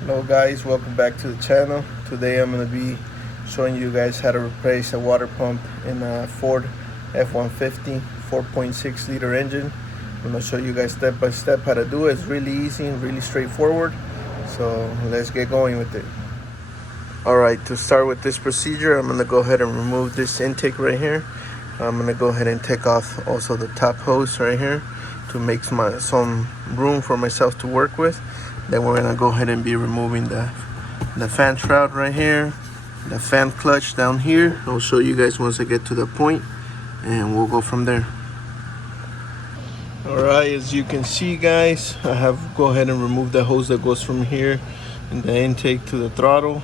Hello guys, welcome back to the channel. Today I'm going to be showing you guys how to replace a water pump in a Ford F-150 4.6 liter engine. I'm going to show you guys step by step how to do it. It's really easy and really straightforward, so let's get going with it. Alright, to start with this procedure, I'm going to go ahead and remove this intake right here. I'm going to go ahead and take off also the top hose right here to make some room for myself to work with. Then we're gonna go ahead and be removing the fan shroud right here, the fan clutch down here. I'll show you guys once I get to the point, and we'll go from there. Alright, as you can see guys, I have go ahead and remove the hose that goes from here in the intake to the throttle.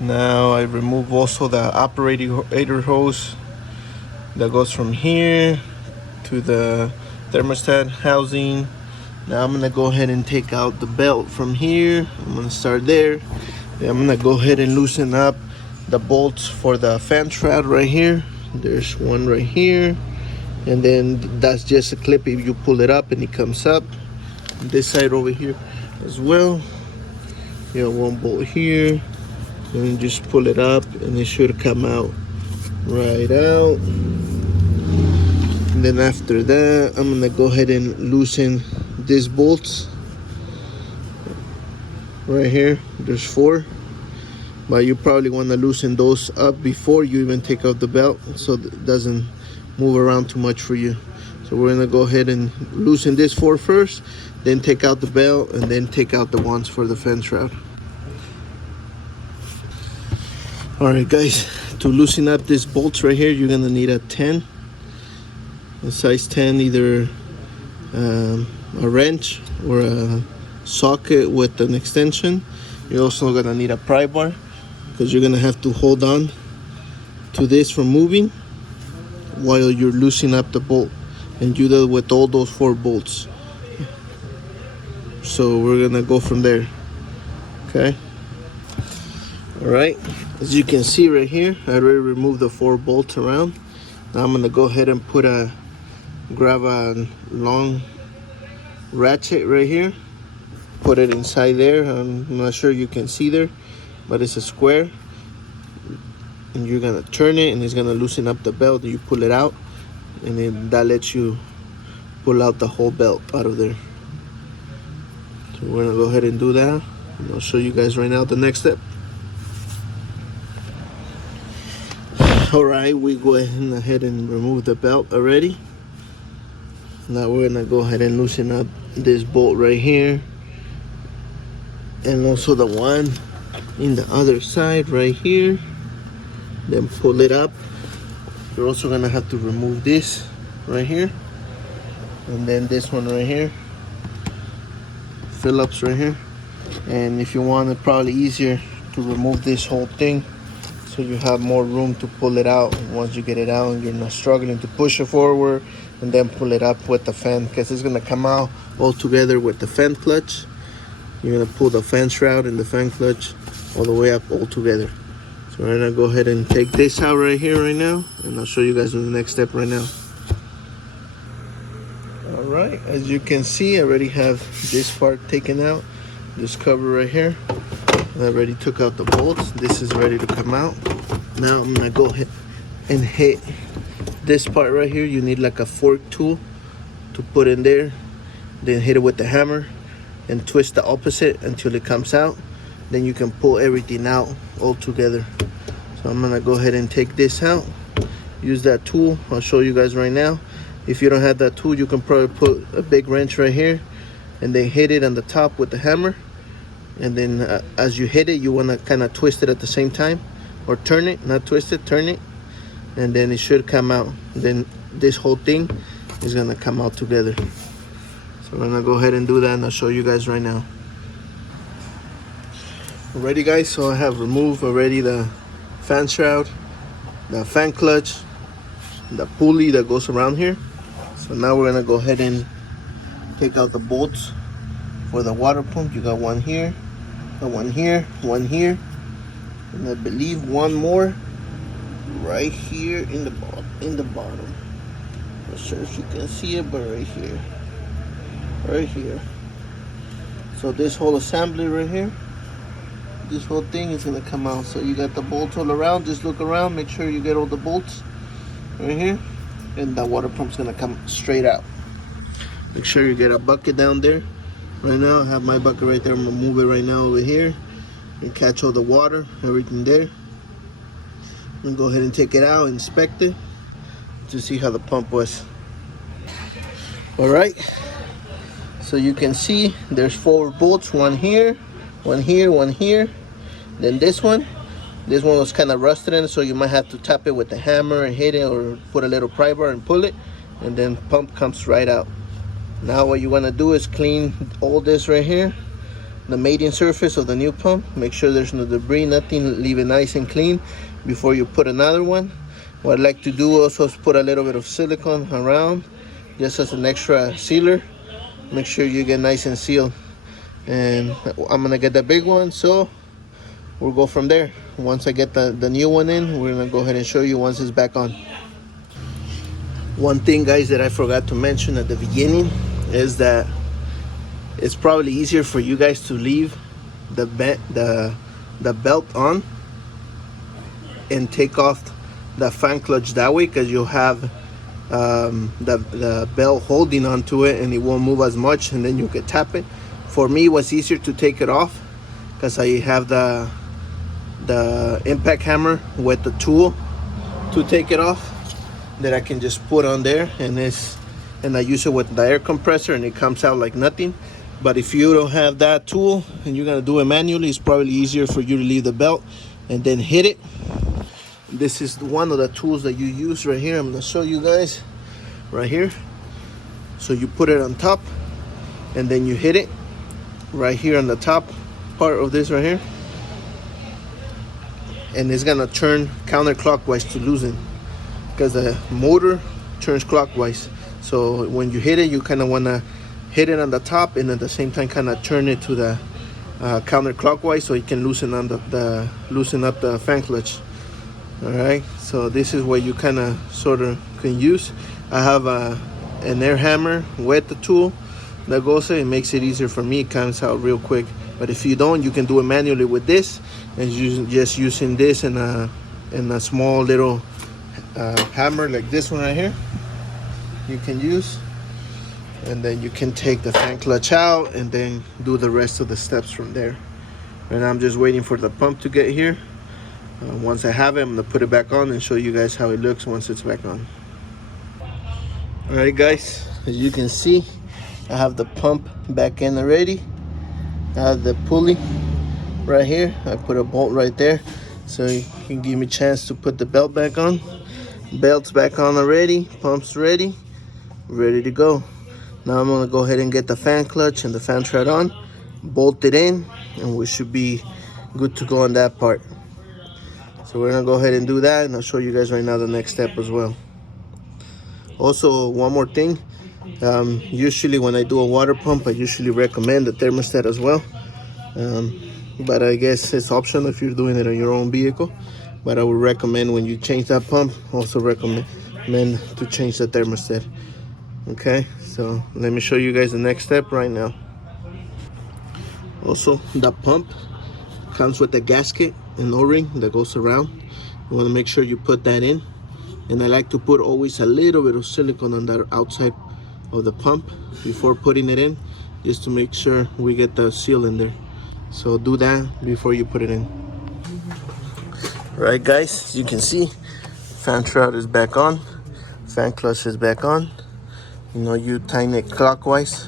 Now I remove also the operator hose that goes from here to the thermostat housing. Now I'm gonna go ahead and take out the belt from here. I'm gonna start there. Then I'm gonna go ahead and loosen up the bolts for the fan shroud right here. There's one right here, and then that's just a clip. If you pull it up and it comes up. This side over here as well. You have one bolt here, and just pull it up and it should come out right out. And then after that, I'm gonna go ahead and loosen these bolts right here. There's 4, but you probably want to loosen those up before you even take off the belt, so it doesn't move around too much for you. So we're gonna go ahead and loosen this 4 first, then take out the belt, and then take out the ones for the fan shroud. All right guys, to loosen up these bolts right here, you're gonna need a 10, a size 10, either a wrench or a socket with an extension. You're also gonna need a pry bar, because you're gonna have to hold on to this from moving while you're loosening up the bolt, and you do it with all those 4 bolts. So we're gonna go from there. Okay, all right, as you can see right here, I already removed the 4 bolts around. Now I'm gonna go ahead and grab a long ratchet right here, put it inside there. I'm not sure you can see there, but it's a square, and you're gonna turn it and it's gonna loosen up the belt. You pull it out, and then that lets you pull out the whole belt out of there. So we're gonna go ahead and do that, and I'll show you guys right now the next step. All right, we go ahead and remove the belt already. Now we're gonna go ahead and loosen up this bolt right here, and also the one in the other side right here. Then pull it up. You're also gonna have to remove this right here, and then this one right here, Phillips right here. And if you want it, probably easier to remove this whole thing, so you have more room to pull it out. And once you get it out, you're not struggling to push it forward and then pull it up with the fan, because it's gonna come out all together with the fan clutch. You're gonna pull the fan shroud and the fan clutch all the way up all together. So we're gonna go ahead and take this out right here right now, and I'll show you guys the next step right now. All right, as you can see, I already have this part taken out, this cover right here. I already took out the bolts. This is ready to come out. Now I'm gonna go ahead and hit this part right here. You need like a fork tool to put in there, then hit it with the hammer and twist the opposite until it comes out. Then you can pull everything out all together. So I'm gonna go ahead and take this out, use that tool. I'll show you guys right now. If you don't have that tool, you can probably put a big wrench right here and then hit it on the top with the hammer, and then as you hit it, you want to kind of twist it at the same time, or turn it, not twist it, turn it, and then it should come out. Then this whole thing is gonna come out together. So we're gonna go ahead and do that, and I'll show you guys right now. Alrighty guys, so I have removed already the fan shroud, the fan clutch, the pulley that goes around here. So now we're gonna go ahead and take out the bolts for the water pump. You got one here, one here, one here, and I believe one more right here in the bottom. Not sure if you can see it, but right here. So this whole assembly right here this whole thing is gonna come out. So you got the bolts all around. Just look around, make sure you get all the bolts right here, and the water pump's gonna come straight out. Make sure you get a bucket down there. Right now I have my bucket right there. I'm gonna move it right now over here and catch all the water, everything there. I'm gonna go ahead and take it out, inspect it to see how the pump was. All right, so you can see there's 4 bolts, one here, one here, one here. Then this one was kind of rusted in, so you might have to tap it with the hammer and hit it, or put a little pry bar and pull it, and then pump comes right out. Now what you want to do is clean all this right here, the mating surface of the new pump. Make sure there's no debris, nothing, leave it nice and clean before you put another one. What I like to do also is put a little bit of silicone around, just as an extra sealer. Make sure you get nice and sealed. And I'm gonna get the big one, so we'll go from there. Once I get the new one in, we're gonna go ahead and show you once it's back on. One thing, guys, that I forgot to mention at the beginning is that it's probably easier for you guys to leave the belt on and take off the fan clutch that way, because you'll have the belt holding onto it and it won't move as much, and then you can tap it. For me, it was easier to take it off because I have the impact hammer with the tool to take it off that I can just put on there, and I use it with the air compressor and it comes out like nothing. But if you don't have that tool and you're gonna do it manually, it's probably easier for you to leave the belt and then hit it. This is one of the tools that you use right here. I'm gonna show you guys right here. So you put it on top and then you hit it right here on the top part of this right here, and it's gonna turn counterclockwise to loosen, because the motor turns clockwise. So when you hit it, you kind of want to hit it on the top and at the same time kind of turn it to the counterclockwise, so you can loosen on loosen up the fan clutch. All right, so this is what you kind of sort of can use. I have an air hammer with the tool that goes in. It makes it easier for me. It comes out real quick. But if you don't, you can do it manually with this, and just using this and a small little hammer like this one right here you can use, and then you can take the fan clutch out and then do the rest of the steps from there. And I'm just waiting for the pump to get here. Once I have it, I'm gonna put it back on and show you guys how it looks once it's back on. All right, guys, as you can see, I have the pump back in already. I have the pulley right here. I put a bolt right there so you can give me a chance to put the belt back on. Belt's back on already, pump's ready to go. Now I'm gonna go ahead and get the fan clutch and the fan shroud on, bolt it in, and we should be good to go on that part. So we're gonna go ahead and do that, and I'll show you guys right now the next step as well. Also, one more thing, usually when I do a water pump, I usually recommend the thermostat as well, but I guess it's optional if you're doing it on your own vehicle. But I would recommend, when you change that pump, also recommend to change the thermostat. Okay, so let me show you guys the next step right now. Also, the pump comes with a gasket and O-ring that goes around. You want to make sure you put that in, and I like to put always a little bit of silicone on the outside of the pump before putting it in, just to make sure we get the seal in there. So do that before you put it in. Right, guys, as you can see, fan shroud is back on, fan clutch is back on. You know, you tighten it clockwise,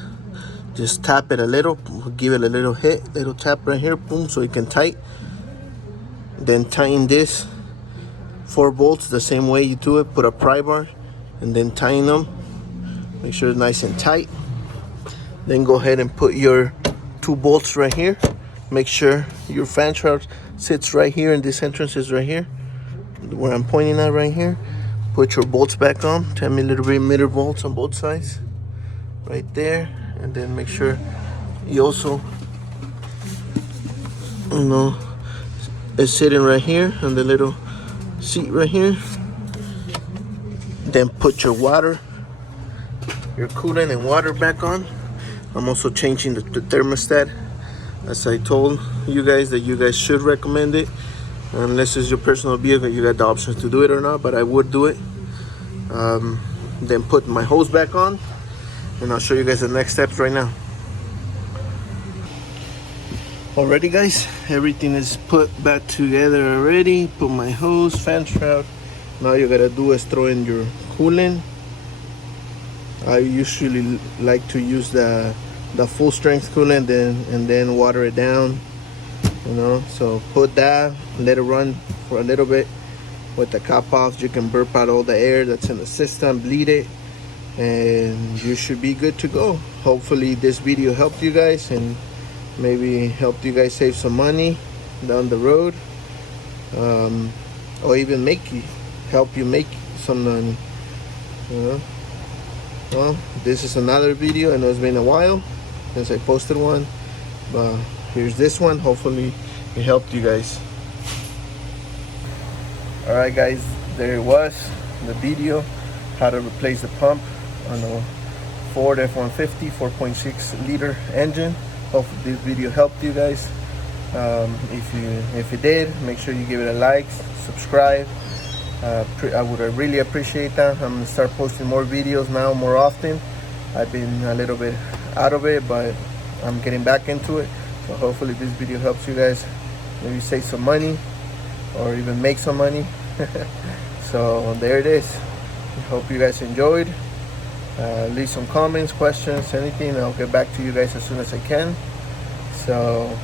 just tap it a little, give it a little hit, little tap right here, boom, so it can tight. Then tighten this 4 bolts the same way you do it. Put a pry bar and then tighten them, make sure it's nice and tight. Then go ahead and put your 2 bolts right here. Make sure your fan shroud sits right here, and this entrance is right here where I'm pointing at right here. Put your bolts back on, 10 millimeter bolts on both sides right there, and then make sure you also, you know, it's sitting right here on the little seat right here. Then put your water, your coolant and water back on. I'm also changing the thermostat as I told you guys, that you guys should recommend it. Unless it's your personal vehicle, you got the options to do it or not, but I would do it. Then put my hose back on, and I'll show you guys the next steps right now. Alrighty guys, everything is put back together already. Put my hose, fan shroud. Now you gotta do is throw in your coolant. I usually like to use the full strength coolant and then water it down, you know. So put that, let it run for a little bit. With the cap off, you can burp out all the air that's in the system, bleed it, and you should be good to go. Hopefully this video helped you guys and maybe helped you guys save some money down the road, or even help you make some money, you know. Well, this is another video. I know it's been a while since I posted one, but here's this one. Hopefully it helped you guys. Alright guys, there it was, the video how to replace the pump on a Ford F-150 4.6 liter engine. Hopefully this video helped you guys. If it did, make sure you give it a like, subscribe. I would really appreciate that. I'm gonna start posting more videos now, more often. I've been a little bit out of it, but I'm getting back into it. So hopefully this video helps you guys maybe save some money or even make some money. So there it is. I hope you guys enjoyed. Leave some comments, questions, anything. I'll get back to you guys as soon as I can. So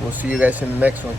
we'll see you guys in the next one.